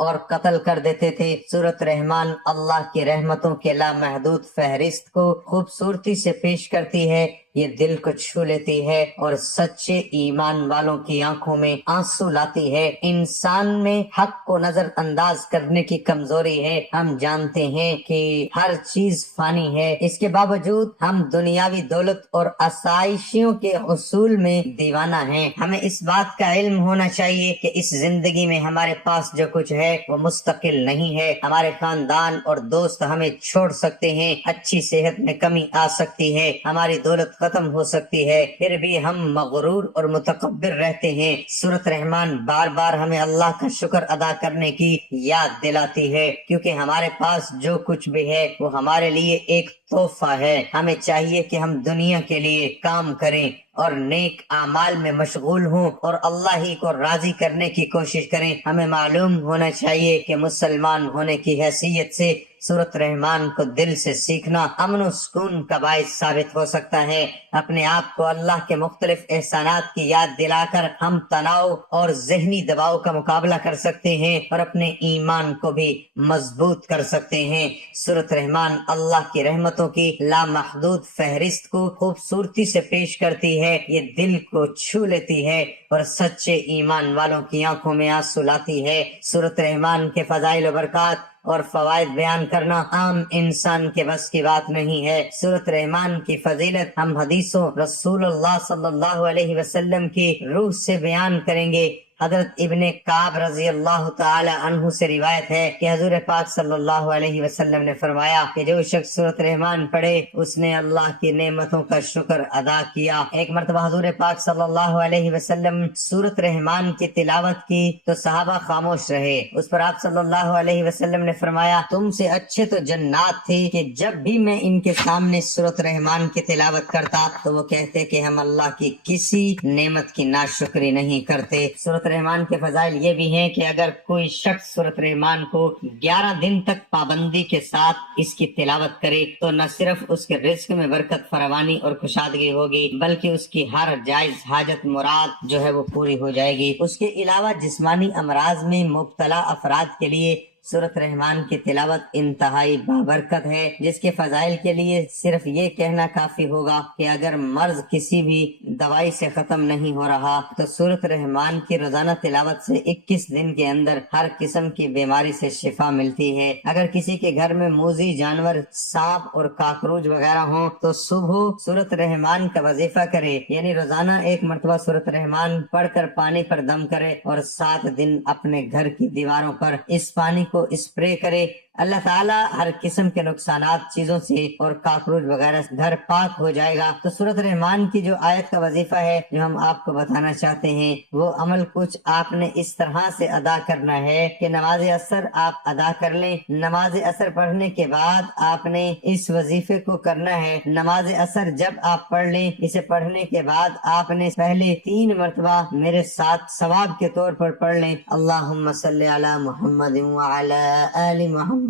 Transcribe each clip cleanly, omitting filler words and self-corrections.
اور قتل کر دیتے تھے۔ سورۃ رحمان اللہ کی رحمتوں کے لامحدود فہرست کو خوبصورتی سے پیش کرتی ہے، یہ دل کو چھو لیتی ہے اور سچے ایمان والوں کی آنکھوں میں آنسو لاتی ہے۔ انسان میں حق کو نظر انداز کرنے کی کمزوری ہے۔ ہم جانتے ہیں کہ ہر چیز فانی ہے، اس کے باوجود ہم دنیاوی دولت اور آسائشوں کے حصول میں دیوانہ ہیں۔ ہمیں اس بات کا علم ہونا چاہیے کہ اس زندگی میں ہمارے پاس جو کچھ ہے وہ مستقل نہیں ہے۔ ہمارے خاندان اور دوست ہمیں چھوڑ سکتے ہیں، اچھی صحت میں کمی آ سکتی ہے، ہماری دولت ختم ہو سکتی ہے، پھر بھی ہم مغرور اور متکبر رہتے ہیں۔ سورۃ رحمان بار بار ہمیں اللہ کا شکر ادا کرنے کی یاد دلاتی ہے، کیونکہ ہمارے پاس جو کچھ بھی ہے وہ ہمارے لیے ایک تحفہ ہے۔ ہمیں چاہیے کہ ہم دنیا کے لیے کام کریں اور نیک اعمال میں مشغول ہوں اور اللہ ہی کو راضی کرنے کی کوشش کریں۔ ہمیں معلوم ہونا چاہیے کہ مسلمان ہونے کی حیثیت سے سورۃ رحمان کو دل سے سیکھنا امن و سکون کا باعث ثابت ہو سکتا ہے۔ اپنے آپ کو اللہ کے مختلف احسانات کی یاد دلا کر ہم تناؤ اور ذہنی دباؤ کا مقابلہ کر سکتے ہیں اور اپنے ایمان کو بھی مضبوط کر سکتے ہیں۔ سورۃ رحمان اللہ کی رحمتوں کی لامحدود فہرست کو خوبصورتی سے پیش کرتی ہے، یہ دل کو چھو لیتی ہے اور سچے ایمان والوں کی آنکھوں میں آنسو لاتی ہے۔ سورۃ رحمان کے فضائل و برکات اور فوائد بیان کرنا عام انسان کے بس کی بات نہیں ہے۔ سورۃ رحمان کی فضیلت ہم حدیثوں رسول اللہ صلی اللہ علیہ وسلم کی روح سے بیان کریں گے۔ حضرت ابن کعب رضی اللہ تعالی عنہ سے روایت ہے کہ حضور پاک صلی اللہ علیہ وسلم نے فرمایا کہ جو شخص سورۃ رحمان پڑھے اس نے اللہ کی نعمتوں کا شکر ادا کیا۔ ایک مرتبہ حضور پاک صلی اللہ علیہ وسلم سورۃ رحمان کی تلاوت کی تو صحابہ خاموش رہے۔ اس پر آپ صلی اللہ علیہ وسلم نے فرمایا تم سے اچھے تو جنات تھے کہ جب بھی میں ان کے سامنے سورۃ رحمان کی تلاوت کرتا تو وہ کہتے کہ ہم اللہ کی کسی نعمت کی ناشکری نہیں کرتے۔ سورۃ رحمان کے فضائل یہ بھی ہیں کہ اگر کوئی شخص سورۃ رحمان کو 11 دن تک پابندی کے ساتھ اس کی تلاوت کرے تو نہ صرف اس کے رزق میں برکت فراوانی اور کشادگی ہوگی بلکہ اس کی ہر جائز حاجت مراد جو ہے وہ پوری ہو جائے گی۔ اس کے علاوہ جسمانی امراض میں مبتلا افراد کے لیے سورۃ رحمان کی تلاوت انتہائی بابرکت ہے، جس کے فضائل کے لیے صرف یہ کہنا کافی ہوگا کہ اگر مرض کسی بھی دوائی سے ختم نہیں ہو رہا تو سورۃ رحمان کی روزانہ تلاوت سے 21 دن کے اندر ہر قسم کی بیماری سے شفا ملتی ہے۔ اگر کسی کے گھر میں موذی جانور سانپ اور کاکروچ وغیرہ ہوں تو صبح سورۃ رحمان کا وظیفہ کرے، یعنی روزانہ 1 مرتبہ سورۃ رحمان پڑھ کر پانی پر دم کرے اور 7 دن اپنے گھر کی دیواروں پر اس پانی کو اسپرے کرے۔ اللہ تعالیٰ ہر قسم کے نقصانات چیزوں سے اور کاکروچ وغیرہ سے گھر پاک ہو جائے گا۔ تو سورۃ رحمان کی جو آیت کا وظیفہ ہے جو ہم آپ کو بتانا چاہتے ہیں وہ عمل کچھ آپ نے اس طرح سے ادا کرنا ہے کہ نماز عصر آپ ادا کر لیں۔ نماز عصر پڑھنے کے بعد آپ نے اس وظیفے کو کرنا ہے۔ نماز عصر جب آپ پڑھ لیں، اسے پڑھنے کے بعد آپ نے پہلے 3 مرتبہ میرے ساتھ ثواب کے طور پر پڑھ لیں، اللہم صلی علی محمد وعلی آل محمد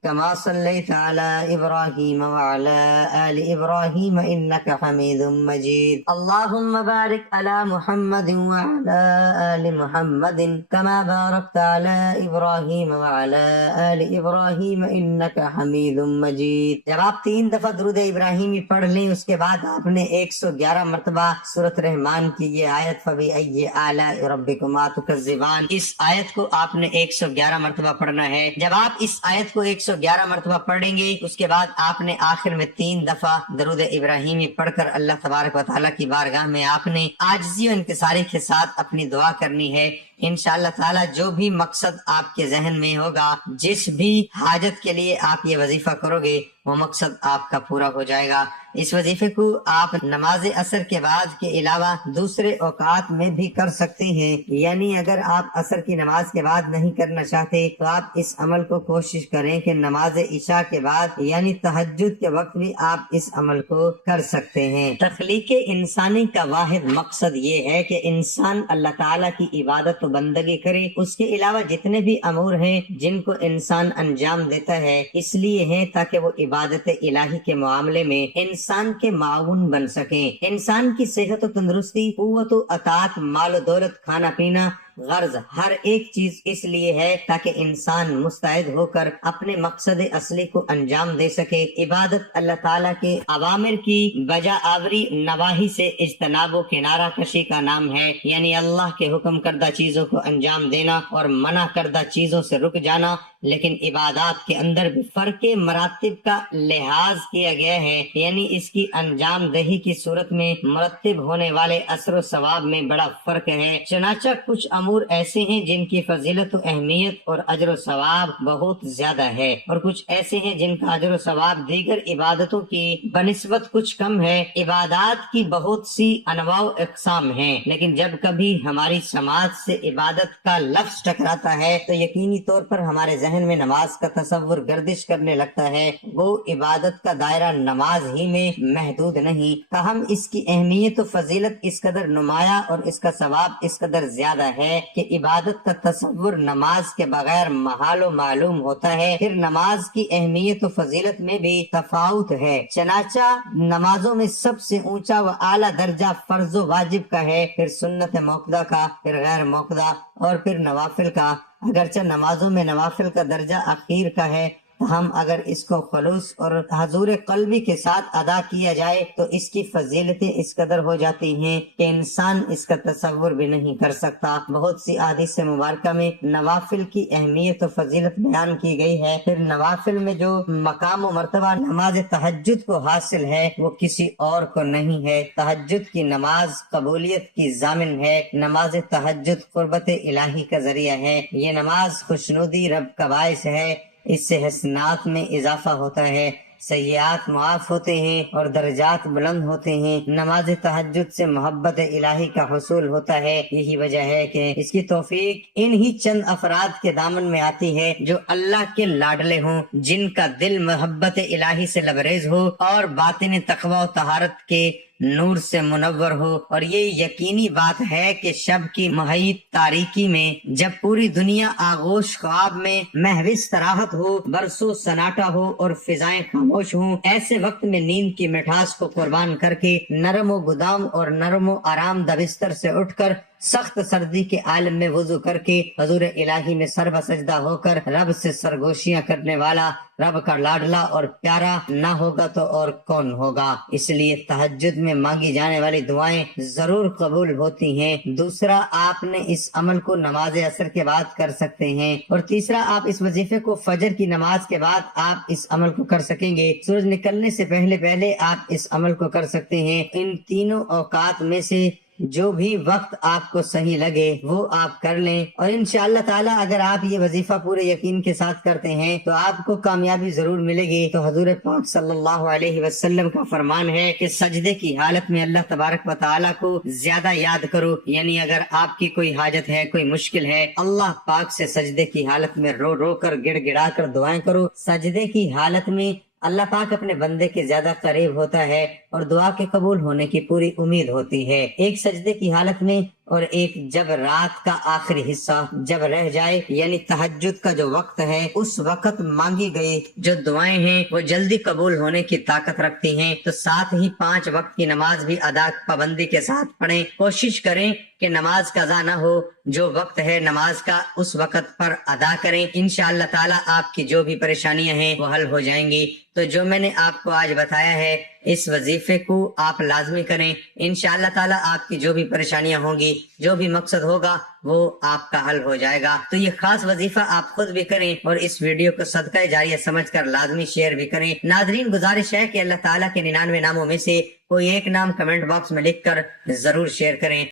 كما صليت على إبراهيم وعلى آل إبراهيم إنك حميد مجيد اللهم بارك على محمد وعلى آل محمد كما باركت على إبراهيم وعلى آل إبراهيم إنك حميد مجيد۔ جب آپ 3 دفعہ درود ابراہیمی پڑھ لیں اس کے بعد آپ نے 111 مرتبہ سورۃ رحمان کی یہ آیت فبأي آلاء ربكما تكذبان، اس آیت کو آپ نے 111 مرتبہ پڑھنا ہے۔ جب آپ اس آیت کو 111 مرتبہ پڑھیں گے اس کے بعد آپ نے آخر میں 3 دفعہ درود ابراہیمی پڑھ کر اللہ تبارک و تعالیٰ کی بارگاہ میں آپ نے عاجزی و انکساری کے ساتھ اپنی دعا کرنی ہے۔ انشاءاللہ تعالیٰ جو بھی مقصد آپ کے ذہن میں ہوگا، جس بھی حاجت کے لیے آپ یہ وظیفہ کرو گے وہ مقصد آپ کا پورا ہو جائے گا۔ اس وظیفے کو آپ نماز عصر کے بعد کے علاوہ دوسرے اوقات میں بھی کر سکتے ہیں، یعنی اگر آپ عصر کی نماز کے بعد نہیں کرنا چاہتے تو آپ اس عمل کو کوشش کریں کہ نماز عشاء کے بعد یعنی تہجد کے وقت بھی آپ اس عمل کو کر سکتے ہیں۔ تخلیق انسانی کا واحد مقصد یہ ہے کہ انسان اللہ تعالیٰ کی عبادت و بندگی کرے۔ اس کے علاوہ جتنے بھی امور ہیں جن کو انسان انجام دیتا ہے اس لیے ہیں تاکہ وہ عبادت الہی کے معاملے میں انسان کے معاون بن سکیں۔ انسان کی صحت و تندرستی، قوت و اطاعت، مال و دولت، کھانا پینا غرض ہر ایک چیز اس لیے ہے تاکہ انسان مستعد ہو کر اپنے مقصد اصلی کو انجام دے سکے۔ عبادت اللہ تعالیٰ کے اوامر کی بجا آوری، نواہی سے اجتناب و کنارہ کشی کا نام ہے، یعنی اللہ کے حکم کردہ چیزوں کو انجام دینا اور منع کردہ چیزوں سے رک جانا۔ لیکن عبادات کے اندر بھی فرق مراتب کا لحاظ کیا گیا ہے، یعنی اس کی انجام دہی کی صورت میں مرتب ہونے والے اثر و ثواب میں بڑا فرق ہے۔ چنانچہ کچھ امور ایسے ہیں جن کی فضیلت و اہمیت اور اجر و ثواب بہت زیادہ ہے، اور کچھ ایسے ہیں جن کا اجر و ثواب دیگر عبادتوں کی بنسبت کچھ کم ہے۔ عبادات کی بہت سی انواع و اقسام ہیں، لیکن جب کبھی ہماری سماعت سے عبادت کا لفظ ٹکراتا ہے تو یقینی طور پر ہمارے ذہن میں نماز کا تصور گردش کرنے لگتا ہے۔ وہ عبادت کا دائرہ نماز ہی میں محدود نہیں، تاہم اس کی اہمیت و فضیلت اس قدر نمایاں اور اس کا ثواب اس قدر زیادہ ہے کہ عبادت کا تصور نماز کے بغیر محال و معلوم ہوتا ہے۔ پھر نماز کی اہمیت و فضیلت میں بھی تفاوت ہے، چنانچہ نمازوں میں سب سے اونچا و اعلیٰ درجہ فرض و واجب کا ہے، پھر سنت موقدہ کا، پھر غیر موقدہ اور پھر نوافل کا۔ اگرچہ نمازوں میں نوافل کا درجہ اخیر کا ہے، ہم اگر اس کو خلوص اور حضور قلبی کے ساتھ ادا کیا جائے تو اس کی فضیلتیں اس قدر ہو جاتی ہیں کہ انسان اس کا تصور بھی نہیں کر سکتا۔ بہت سی احادیث مبارکہ میں نوافل کی اہمیت و فضیلت بیان کی گئی ہے۔ پھر نوافل میں جو مقام و مرتبہ نماز تہجد کو حاصل ہے وہ کسی اور کو نہیں ہے۔ تہجد کی نماز قبولیت کی ضامن ہے۔ نماز تہجد قربت الہی کا ذریعہ ہے۔ یہ نماز خوشنودی رب کا باعث ہے، اس سے حسنات میں اضافہ ہوتا ہے، سیئات معاف ہوتے ہیں اور درجات بلند ہوتے ہیں۔ نماز تہجد سے محبت الہی کا حصول ہوتا ہے۔ یہی وجہ ہے کہ اس کی توفیق انہی چند افراد کے دامن میں آتی ہے جو اللہ کے لاڈلے ہوں، جن کا دل محبت الہی سے لبریز ہو اور باطن تقوی و طہارت کے نور سے منور ہو۔ اور یہ یقینی بات ہے کہ شب کی محیط تاریکی میں جب پوری دنیا آغوش خواب میں محو استراحت ہو، برسوں سناٹا ہو اور فضائیں خاموش ہوں، ایسے وقت میں نیند کی مٹھاس کو قربان کر کے نرم و گدام اور نرم و آرام دہ بستر سے اٹھ کر سخت سردی کے عالم میں وضو کر کے حضور الہی میں سر بسجدہ ہو کر رب سے سرگوشیاں کرنے والا رب کا لاڈلا اور پیارا نہ ہوگا تو اور کون ہوگا۔ اس لیے تہجد میں مانگی جانے والی دعائیں ضرور قبول ہوتی ہیں۔ دوسرا، آپ نے اس عمل کو نماز عصر کے بعد کر سکتے ہیں، اور تیسرا، آپ اس وظیفے کو فجر کی نماز کے بعد آپ اس عمل کو کر سکیں گے۔ سورج نکلنے سے پہلے آپ اس عمل کو کر سکتے ہیں۔ ان تینوں اوقات میں سے جو بھی وقت آپ کو صحیح لگے وہ آپ کر لیں، اور انشاءاللہ تعالیٰ اگر آپ یہ وظیفہ پورے یقین کے ساتھ کرتے ہیں تو آپ کو کامیابی ضرور ملے گی۔ تو حضور پاک صلی اللہ علیہ وسلم کا فرمان ہے کہ سجدے کی حالت میں اللہ تبارک و تعالیٰ کو زیادہ یاد کرو، یعنی اگر آپ کی کوئی حاجت ہے، کوئی مشکل ہے، اللہ پاک سے سجدے کی حالت میں رو رو کر گڑ گڑا کر دعائیں کرو۔ سجدے کی حالت میں اللہ پاک اپنے بندے کے زیادہ قریب ہوتا ہے اور دعا کے قبول ہونے کی پوری امید ہوتی ہے۔ ایک سجدے کی حالت میں اور ایک جب رات کا آخری حصہ جب رہ جائے، یعنی تہجد کا جو وقت ہے، اس وقت مانگی گئی جو دعائیں ہیں وہ جلدی قبول ہونے کی طاقت رکھتی ہیں۔ تو ساتھ ہی 5 وقت کی نماز بھی ادا پابندی کے ساتھ پڑھیں۔ کوشش کریں کہ نماز قضا نہ ہو، جو وقت ہے نماز کا اس وقت پر ادا کریں۔ انشاءاللہ تعالیٰ آپ کی جو بھی پریشانیاں ہیں وہ حل ہو جائیں گی۔ تو جو میں نے آپ کو آج بتایا ہے اس وظیفے کو آپ لازمی کریں، انشاءاللہ تعالیٰ آپ کی جو بھی پریشانیاں ہوں گی، جو بھی مقصد ہوگا وہ آپ کا حل ہو جائے گا۔ تو یہ خاص وظیفہ آپ خود بھی کریں اور اس ویڈیو کو صدقہ جاریہ سمجھ کر لازمی شیئر بھی کریں۔ ناظرین، گزارش ہے کہ اللہ تعالیٰ کے 99 ناموں میں سے کوئی ایک نام کمنٹ باکس میں لکھ کر ضرور شیئر کریں۔